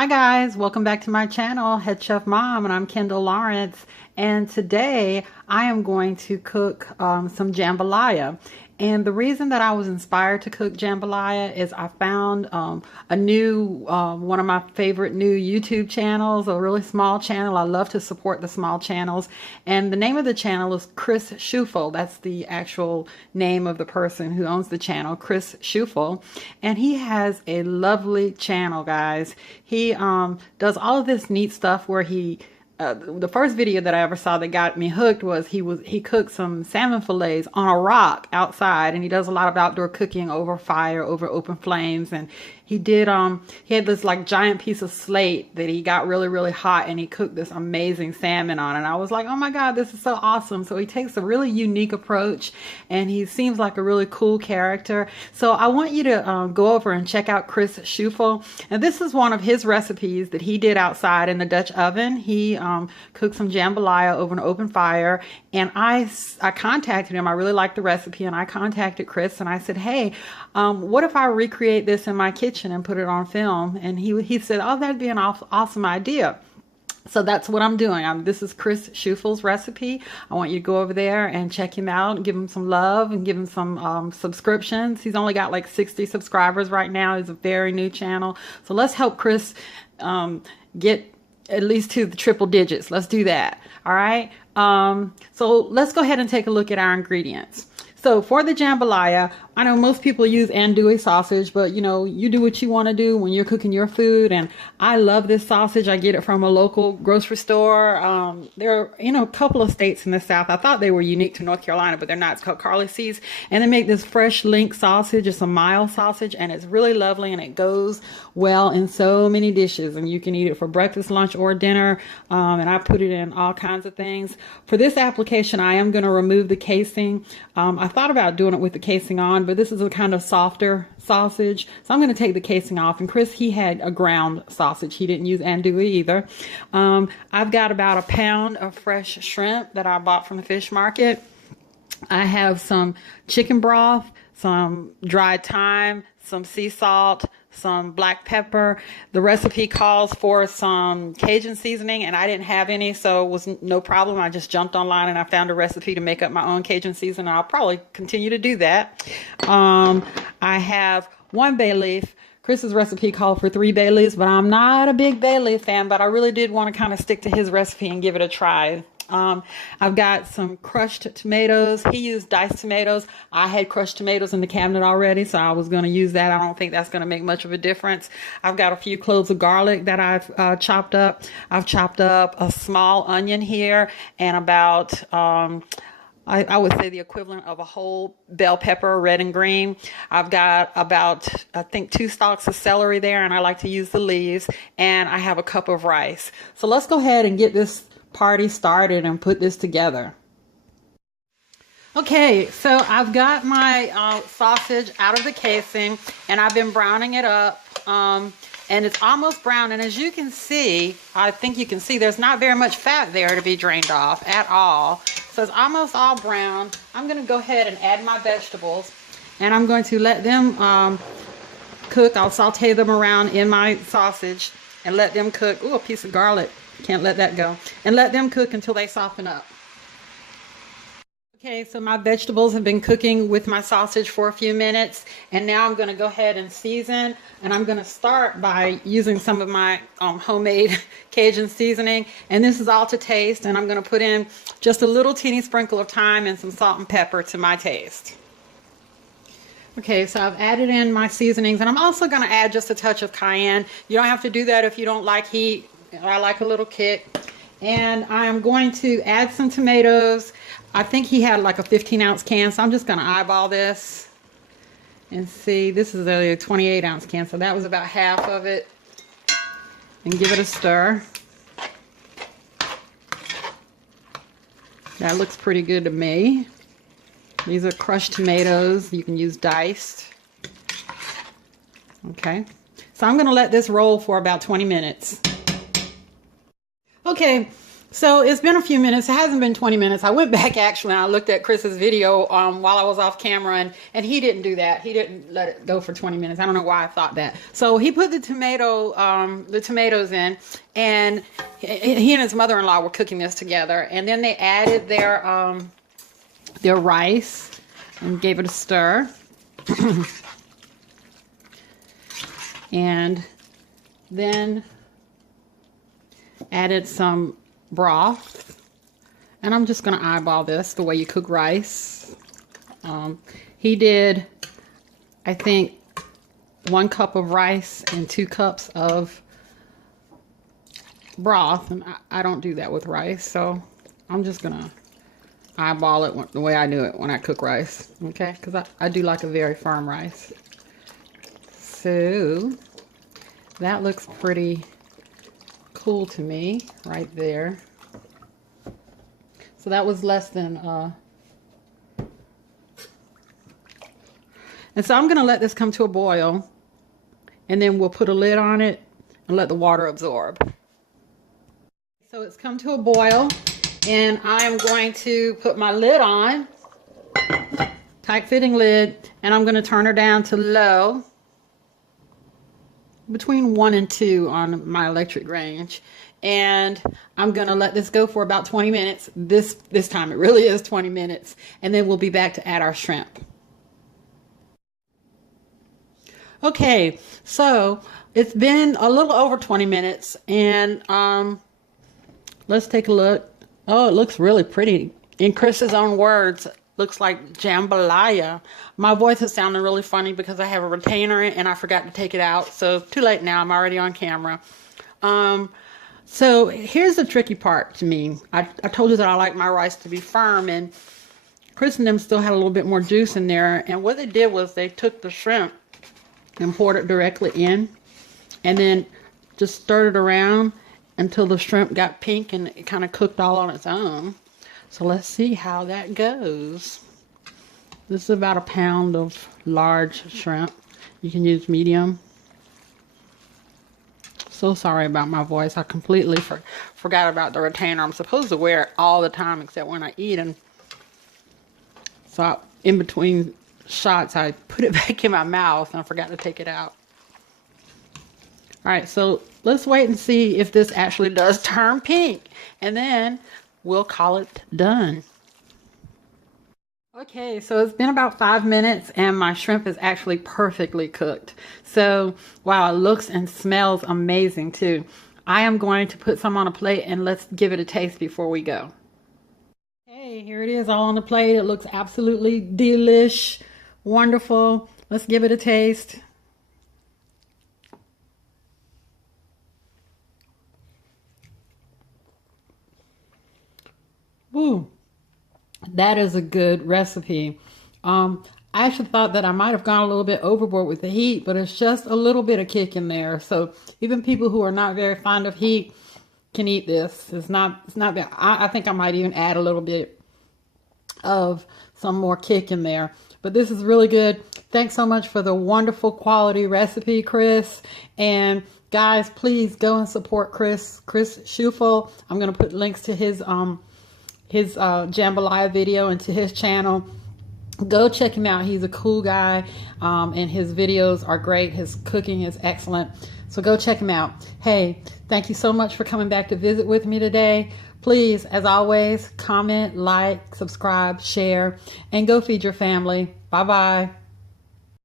Hi guys, welcome back to my channel, Head Chef Mom, and I'm Kendall Lawrence. And today I am going to cook some jambalaya. And the reason that I was inspired to cook jambalaya is I found a new, one of my favorite new YouTube channels, a really small channel. I love to support the small channels. And the name of the channel is Chris Schufel. That's the actual name of the person who owns the channel, Chris Schufel. And he has a lovely channel, guys. He does all of this neat stuff where the first video that I ever saw that got me hooked was he cooked some salmon fillets on a rock outside, and he does a lot of outdoor cooking over fire, over open flames. And he had this like giant piece of slate that he got really hot, and he cooked this amazing salmon on it. And I was like, oh my God, this is so awesome. So he takes a really unique approach, and he seems like a really cool character. So I want you to go over and check out Chris Schufel. And this is one of his recipes that he did outside in the Dutch oven. He cooked some jambalaya over an open fire, and I contacted him. I really liked the recipe, and I contacted Chris and I said, hey, what if I recreate this in my kitchen and put it on film? And he said, oh, that'd be an awesome idea. So that's what I'm doing. This is Chris Schufel's recipe. I want you to go over there and check him out and give him some love and give him some subscriptions. He's only got like 60 subscribers right now. He's a very new channel. So let's help Chris get at least to the triple digits. Let's do that. All right. So let's go ahead and take a look at our ingredients. So for the jambalaya, I know most people use andouille sausage, but you know, you do what you want to do when you're cooking your food. And I love this sausage. I get it from a local grocery store. There are, a couple of states in the South. I thought they were unique to North Carolina, but they're not. It's called Carly C's. And they make this fresh link sausage. It's a mild sausage, and it's really lovely, and it goes well in so many dishes. And you can eat it for breakfast, lunch, or dinner. And I put it in all kinds of things. For this application, I am going to remove the casing. I thought about doing it with the casing on, but this is a kind of softer sausage, so I'm going to take the casing off. And Chris, he had a ground sausage. He didn't use andouille either. I've got about a pound of fresh shrimp that I bought from the fish market. I have some chicken broth, some dried thyme, some sea salt, some black pepper. The recipe calls for some Cajun seasoning, and I didn't have any, so it was no problem. I just jumped online and I found a recipe to make up my own Cajun seasoning. I'll probably continue to do that. I have 1 bay leaf. Chris's recipe called for 3 bay leaves, but I'm not a big bay leaf fan, but I really did want to kind of stick to his recipe and give it a try. I've got some crushed tomatoes. He used diced tomatoes. I had crushed tomatoes in the cabinet already, so I was going to use that. I don't think that's going to make much of a difference. I've got a few cloves of garlic that I've chopped up. I've chopped up a small onion here, and about I would say the equivalent of a whole bell pepper, red and green. I've got about, I think, 2 stalks of celery there, and I like to use the leaves. And I have a cup of rice. So let's go ahead and get this party started and put this together. Okay, so I've got my sausage out of the casing, and I've been browning it up. And it's almost brown, and as you can see, I think you can see there's not very much fat there to be drained off at all. So it's almost all brown. I'm going to go ahead and add my vegetables, and I'm going to let them cook. I'll saute them around in my sausage and let them cook. Ooh, a piece of garlic. Can't let that go. And let them cook until they soften up. Okay, so my vegetables have been cooking with my sausage for a few minutes, and now I'm going to go ahead and season. And I'm going to start by using some of my homemade Cajun seasoning, and this is all to taste. And I'm going to put in just a little teeny sprinkle of thyme and some salt and pepper to my taste. Okay, so I've added in my seasonings, and I'm also going to add just a touch of cayenne. You don't have to do that if you don't like heat. I like a little kick. And I'm going to add some tomatoes. I think he had like a 15-ounce can, so I'm just going to eyeball this and see. This is a 28-ounce can, so that was about half of it. And give it a stir. That looks pretty good to me. These are crushed tomatoes. You can use diced. Okay, so I'm going to let this roll for about 20 minutes. Okay, So it's been a few minutes. It hasn't been 20 minutes. I went back actually and I looked at Chris's video while I was off camera, and he didn't do that. He didn't let it go for 20 minutes. I don't know why I thought that. So he put the tomatoes in, and he and his mother-in-law were cooking this together. And then they added their rice and gave it a stir. And then added some broth, and I'm just gonna eyeball this the way you cook rice. He did, I think, 1 cup of rice and 2 cups of broth, and I don't do that with rice, so I'm just gonna eyeball it the way I do it when I cook rice, okay? Because I do like a very firm rice. So that looks pretty cool to me right there. So that was less than and so I'm gonna let this come to a boil, and then we'll put a lid on it and let the water absorb. So it's come to a boil, and I'm going to put my lid on, tight fitting lid, and I'm going to turn her down to low, between 1 and 2 on my electric range, and I'm gonna let this go for about 20 minutes. This time it really is 20 minutes, and then we'll be back to add our shrimp. Okay, so it's been a little over 20 minutes, and let's take a look. Oh, it looks really pretty. In Chris's own words, looks like jambalaya. My voice is sounding really funny because I have a retainer and I forgot to take it out. So too late now. I'm already on camera. So here's the tricky part to me. I told you that I like my rice to be firm, and Chris and them still had a little bit more juice in there. And what they did was they took the shrimp and poured it directly in, and then just stirred it around until the shrimp got pink and it kind of cooked all on its own. So let's see how that goes. This is about 1 pound of large shrimp. You can use medium. So sorry about my voice. I completely forgot about the retainer. I'm supposed to wear it all the time except when I eat. And so in between shots, I put it back in my mouth and I forgot to take it out. All right, so let's wait and see if this actually does turn pink. And then we'll call it done. Okay, so it's been about 5 minutes and my shrimp is actually perfectly cooked. So, wow, it looks and smells amazing too. I am going to put some on a plate and let's give it a taste before we go. Hey, here it is all on the plate. It looks absolutely delish, wonderful. Let's give it a taste. Woo, that is a good recipe. I actually thought that I might have gone a little bit overboard with the heat, but it's just a little bit of kick in there. So even people who are not very fond of heat can eat this. It's not bad. I think I might even add a little bit of some more kick in there. But this is really good. Thanks so much for the wonderful quality recipe, Chris. And guys, please go and support Chris Schufel. I'm going to put links to his jambalaya video and to his channel. Go check him out. He's a cool guy, and his videos are great. His cooking is excellent. So go check him out. Hey, thank you so much for coming back to visit with me today. Please, as always, comment, like, subscribe, share, and go feed your family. Bye-bye.